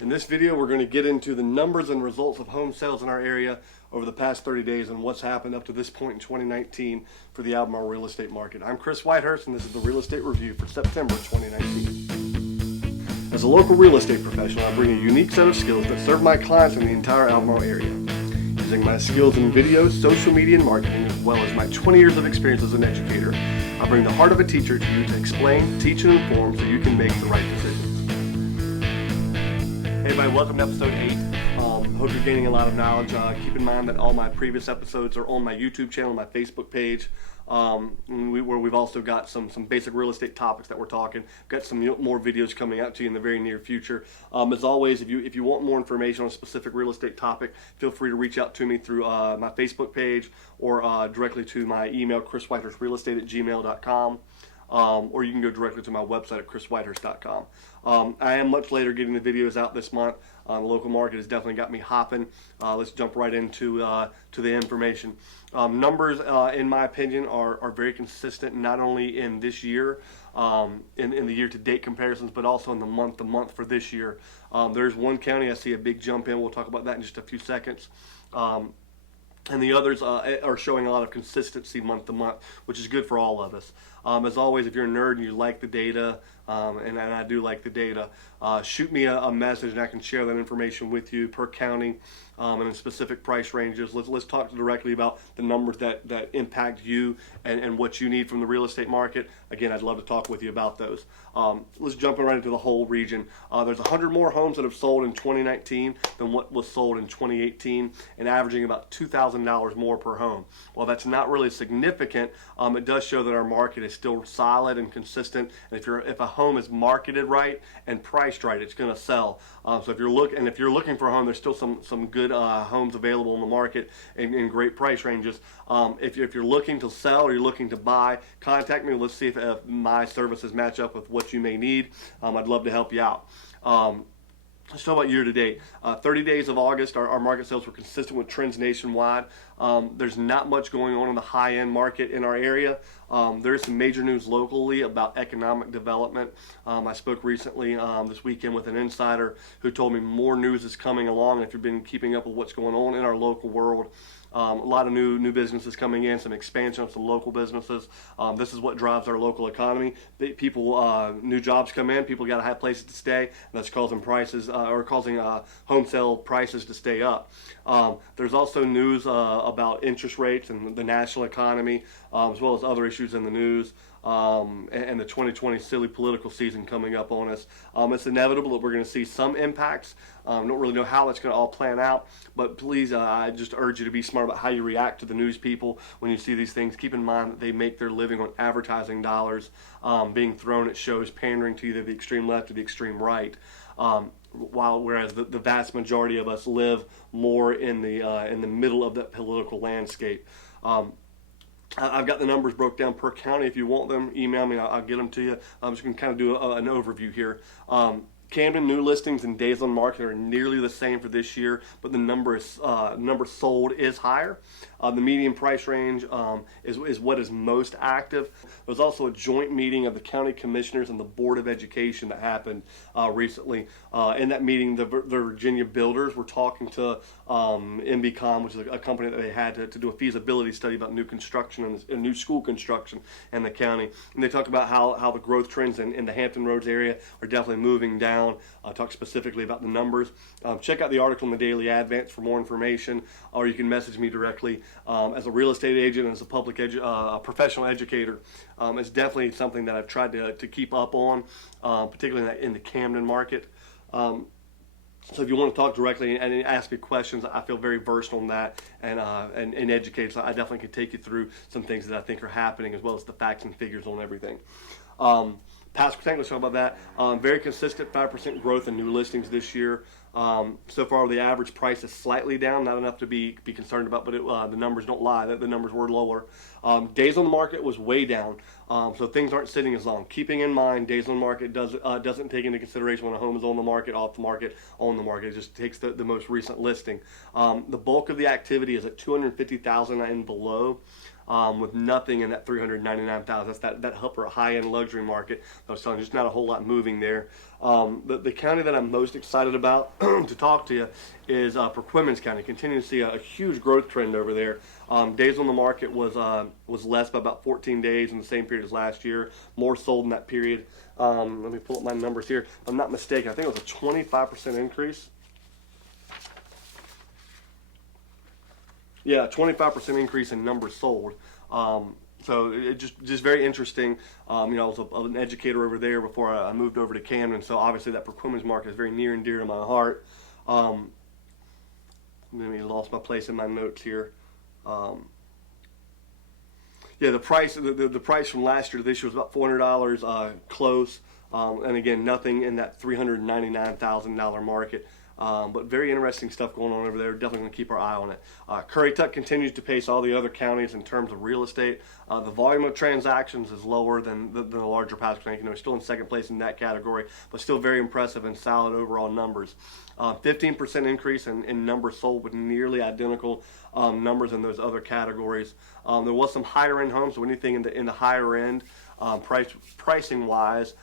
In this video, we're going to get into the numbers and results of home sales in our area over the past 30 days and what's happened up to this point in 2019 for the Albemarle real estate market. I'm Chris Whitehurst, and this is the Real Estate Review for September 2019. As a local real estate professional, I bring a unique set of skills that serve my clients in the entire Albemarle area. Using my skills in video, social media, and marketing, as well as my 20 years of experience as an educator, I bring the heart of a teacher to you to explain, teach, and inform so you can make the right decisions. Hey everybody, welcome to episode 8. Hope you're gaining a lot of knowledge. Keep in mind that all my previous episodes are on my YouTube channel, my Facebook page, where we've also got some basic real estate topics that we're talking. Got some more videos coming out to you in the very near future. As always, if you want more information on a specific real estate topic, feel free to reach out to me through my Facebook page or directly to my email, chriswhitehurstrealestate@gmail.com. Or you can go directly to my website at chriswhitehurst.com. I am much later getting the videos out this month. The local market has definitely got me hopping. Let's jump right into to the information. Numbers, in my opinion, are very consistent, not only in this year, in the year-to-date comparisons, but also in the month-to-month for this year. There's one county I see a big jump in. We'll talk about that in just a few seconds. And the others are showing a lot of consistency month to month, which is good for all of us. As always, if you're a nerd and you like the data, and I do like the data, shoot me a message and I can share that information with you per county and in specific price ranges. Let's talk directly about the numbers that impact you and what you need from the real estate market. Again, I'd love to talk with you about those. Let's jump right into the whole region. There's 100 more homes that have sold in 2019 than what was sold in 2018, and averaging about $2,000 more per home. While that's not really significant, it does show that our market is still solid and consistent. And if a home is marketed right and priced right, it's going to sell. So if you're looking for a home, there's still some good homes available in the market in great price ranges. If you're looking to sell or you're looking to buy, contact me. Let's see if my services match up with what you may need. I'd love to help you out. Let's talk about year-to-date. 30 days of August, our market sales were consistent with trends nationwide. There's not much going on in the high-end market in our area. There is some major news locally about economic development. I spoke recently this weekend with an insider who told me more news is coming along. If you've been keeping up with what's going on in our local world, a lot of new businesses coming in, some expansion of some local businesses. This is what drives our local economy. New jobs come in, people got to have places to stay, and that's causing home sale prices to stay up. There's also news about interest rates and the national economy, as well as other issues in the news. And the 2020 silly political season coming up on us. It's inevitable that we're going to see some impacts. Don't really know how that's going to all plan out, but please, I just urge you to be smart about how you react to the news people when you see these things. Keep in mind that they make their living on advertising dollars being thrown at shows pandering to either the extreme left or the extreme right. Whereas the vast majority of us live more in the middle of that political landscape. I've got the numbers broke down per county. If you want them, email me. I'll get them to you. I'm just going to kind of do an overview here. Camden new listings and days on market are nearly the same for this year, but the number sold is higher. The median price range is what is most active. There's also a joint meeting of the county commissioners and the Board of Education that happened recently. In that meeting, the Virginia builders were talking to MBCOM, which is a company that they had to do a feasibility study about new construction and new school construction in the county. And they talked about how the growth trends in the Hampton Roads area are definitely moving down. Talk specifically about the numbers. Check out the article in the Daily Advance for more information, or you can message me directly. As a real estate agent, as a professional educator, it's definitely something that I've tried to keep up on, particularly in the Camden market. So if you want to talk directly and ask me questions, I feel very versed on that and educated. So I definitely can take you through some things that I think are happening, as well as the facts and figures on everything. Past percent, let's talk about that. Very consistent 5% growth in new listings this year. So far, the average price is slightly down, not enough to be concerned about, but the numbers don't lie. The numbers were lower. Days on the market was way down, so things aren't sitting as long. Keeping in mind, days on the market doesn't take into consideration when a home is on the market, off the market, on the market. It just takes the most recent listing. The bulk of the activity is at $250,000 and below. with nothing in that 399,000. That's that upper high-end luxury market. I was telling you, just not a whole lot moving there. The county that I'm most excited about to talk to you is Perquimans County. Continue to see a huge growth trend over there. Days on the market was less by about 14 days in the same period as last year. More sold in that period. Let me pull up my numbers here. If I'm not mistaken, I think it was a 25% increase. Yeah, 25% increase in numbers sold. So it just very interesting. I was an educator over there before I moved over to Camden, so obviously that Perquimans market is very near and dear to my heart. Let me lost my place in my notes here. Yeah, the price from last year to this year was about $400 close, and again, nothing in that $399,000 market. But very interesting stuff going on over there. Definitely going to keep our eye on it. Currituck continues to pace all the other counties in terms of real estate. The volume of transactions is lower than the larger Pasco County. Still in second place in that category, but still very impressive and solid overall numbers. 15% increase in numbers sold with nearly identical numbers in those other categories. There was some higher end homes, so anything in the higher end pricing wise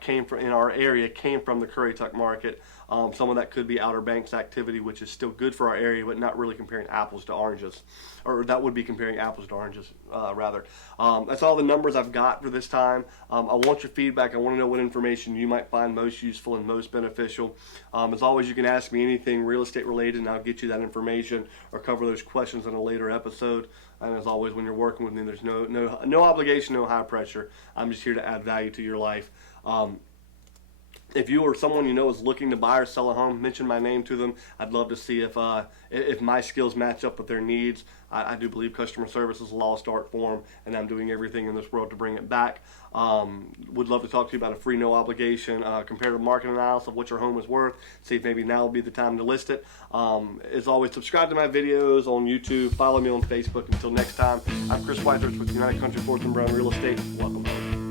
came from in our area came from the Currituck market. Some of that could be Outer Banks activity, which is still good for our area, but not really comparing apples to oranges. Or that would be comparing apples to oranges, rather. That's all the numbers I've got for this time. I want your feedback. I want to know what information you might find most useful and most beneficial. As always, you can ask me anything real estate related, and I'll get you that information or cover those questions in a later episode. And as always, when you're working with me, there's no obligation, no high pressure. I'm just here to add value to your life. If you or someone you know is looking to buy or sell a home, mention my name to them. I'd love to see if my skills match up with their needs. I do believe customer service is a lost art form, and I'm doing everything in this world to bring it back. Would love to talk to you about a free, no obligation comparative market analysis of what your home is worth. See if maybe now would be the time to list it. As always, subscribe to my videos on YouTube. Follow me on Facebook. Until next time, I'm Chris Whitehurst with United Country Fortune Brown Real Estate. Welcome home.